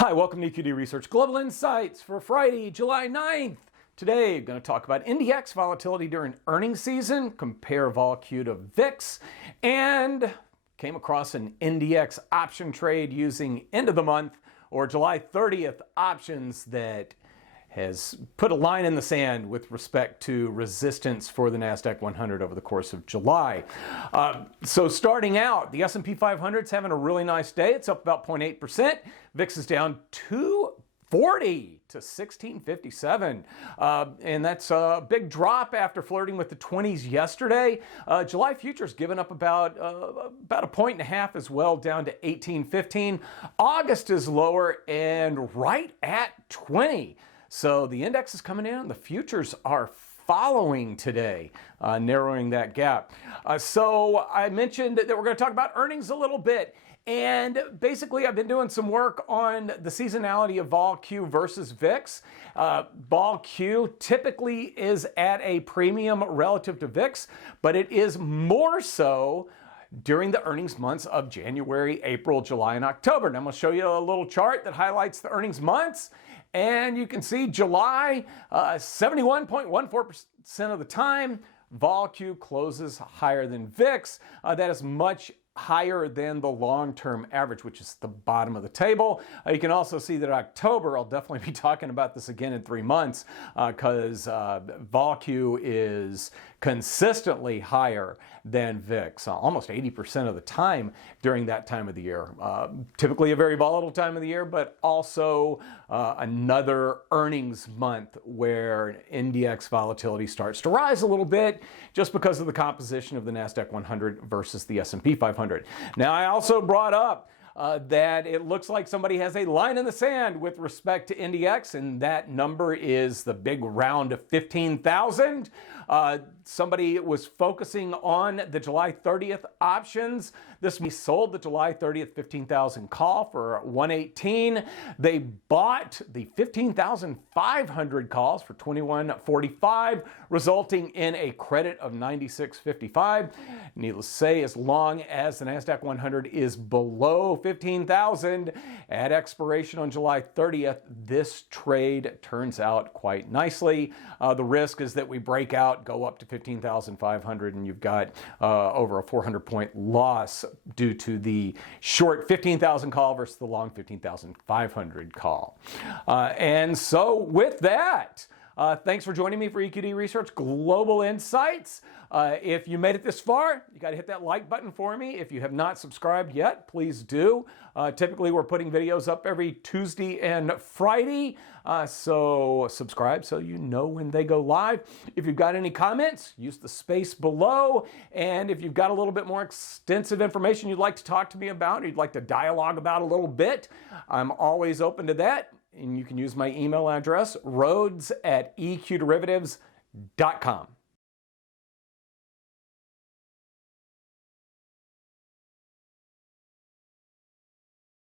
Hi, welcome to EQD Research Global Insights for Friday, July 9th. Today, I'm going to talk about NDX volatility during earnings season, compare VOLQ to VIX, and came across an NDX option trade using end of the month or July 30th options that has put a line in the sand with respect to resistance for the NASDAQ 100 over the course of July. So starting out, the S&P 500 is having a really nice day. It's up about 0.8%. VIX is down 240 to 1657. And that's a big drop after flirting with the 20s yesterday. July futures given up about a point and a half as well, down to 1815. August is lower and right at 20. So the index is coming in, the futures are following today, narrowing that gap. So I mentioned that we're going to talk about earnings a little bit. And basically, I've been doing some work on the seasonality of VOLQ versus VIX. VOLQ typically is at a premium relative to VIX, but it is more so during the earnings months of January, April, July, and October. And I'm going to show you a little chart that highlights the earnings months. And you can see July, 71.14% of the time, VOLQ closes higher than VIX. That is much higher than the long-term average, which is the bottom of the table. You can also see that October, I'll definitely be talking about this again in 3 months, because VOLQ is consistently higher than VIX, almost 80% of the time during that time of the year. Typically a very volatile time of the year, but also another earnings month where NDX volatility starts to rise a little bit just because of the composition of the NASDAQ 100 versus the S&P 500. Now, I also brought up that it looks like somebody has a line in the sand with respect to NDX, and that number is the big round of 15,000. Somebody was focusing on the July 30th options. We sold the July 30th 15,000 call for 118. They bought the 15,500 calls for 2145, resulting in a credit of 9655. Needless to say, as long as the NASDAQ 100 is below 15,000 at expiration on July 30th, this trade turns out quite nicely. The risk is that we break out, go up to 15,500, and you've got over a 400-point loss due to the short 15,000 call versus the long 15,500 call. And so with that, thanks for joining me for EQD Research Global Insights. If you made it this far, you got to hit that like button for me. If you have not subscribed yet, please do. Typically, we're putting videos up every Tuesday and Friday, so subscribe so you know when they go live. If you've got any comments, use the space below. And if you've got a little bit more extensive information you'd like to talk to me about, or you'd like to dialogue about a little bit, I'm always open to that. And you can use my email address, rhodes@eqderivatives.com.